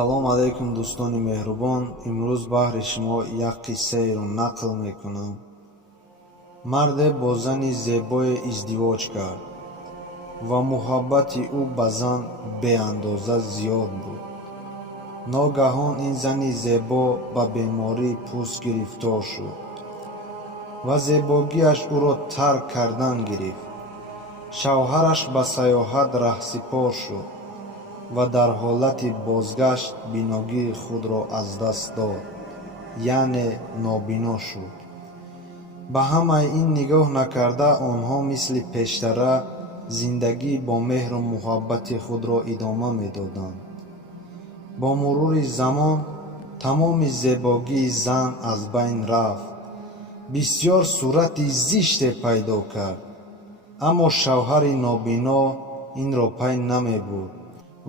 салом алейкум дӯстони меҳрубон. имрӯз баҳри шумо як қиссаеро нақл мекунам. марде бо зани зебое издивоҷ кард ва муҳаббати ӯ ба зан беандоза зиёд буд. ногаҳон ин зани зебо ба бемории пӯст гирифтор шуд ва зебогиаш ӯро тарк кардан гирифт. шавҳараш ба саёҳат раҳсипор шуд ва дар ҳолати бозгашт биногии худро аз даст дод, яъне нобино шуд. ба ҳамаи ин нигоҳ накарда, онҳо мисли пештара зиндагӣ бо меҳру муҳаббати худро идома медоданд. бо мурури замон тамоми зебогии зан аз байн рафт. бисьёр сурати зиште пайдо кард, аммо шавҳари нобино инро пай намебурд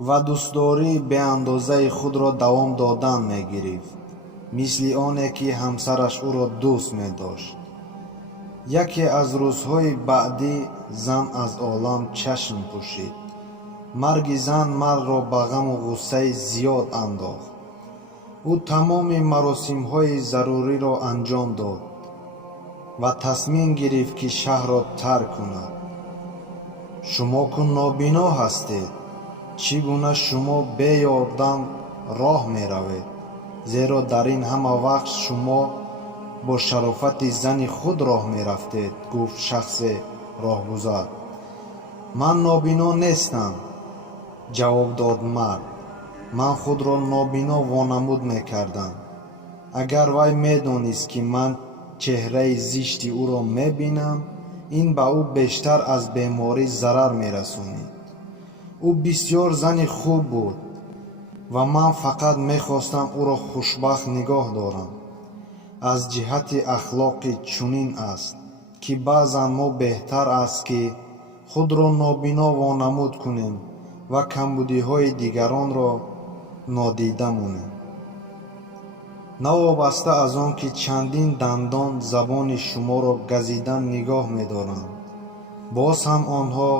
ва дӯстдории беандозаи худро давом додан мегирифт, мисли оне ки ҳамсараш ӯро дӯст медошт. яке аз рӯзҳои баъдӣ зан аз олам чашм пӯшид. марги зан мардро ба ғаму ғуссаи зиёд андохт. ӯ тамоми маросимҳои заруриро анҷом дод ва тасмим гирифт ки шаҳрро тарк кунад. шумо ку нобино ҳастед, чӣ гуна шумо беёрдам роҳ меравед, зеро дар ин ҳама вақт шумо бо шарофати зани худ роҳ мерафтед, гуфт шахсе роҳгузар. ман нобино нестам, ҷавоб дод мард. ман худро нобино вонамуд мекардам. агар вай медонист ки ман чеҳраи зишти ӯро мебинам, ин ба ӯ бештар аз беморӣ зарар мерасонид. ӯ бисьёр зани хуб буд ва ман фақат мехостам ӯро хушбахт нигоҳ дорам. аз ҷиҳати ахлоқи чунин аст, ки баъзан мо беҳтар аст ки худро нобино вонамуд кунем ва камбудиҳои дигаронро нодида монем. навобаста аз он ки чандин дандон забони шуморо газидан нигоҳ медоранд, боз ҳам онҳо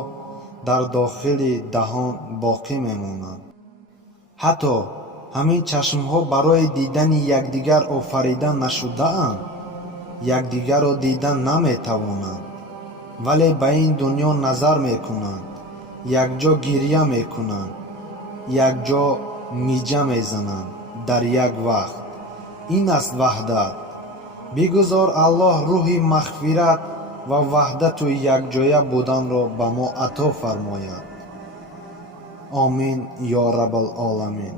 дар дохили даҳон боқӣ мемонанд. ҳатто ҳамин чашмҳо барои дидани якдигар офарида нашудаанд. якдигарро дида наметавонанд, вале ба ин дунё назар мекунанд, якҷо гирья мекунанд, якҷо миҷа мезананд дар як вақт. ин аст ваҳдат. бигузор Аллоҳ рӯҳи мағфират ва ваҳдату якҷоя буданро ба мо ато фармояд. Амин ё раббал оламин.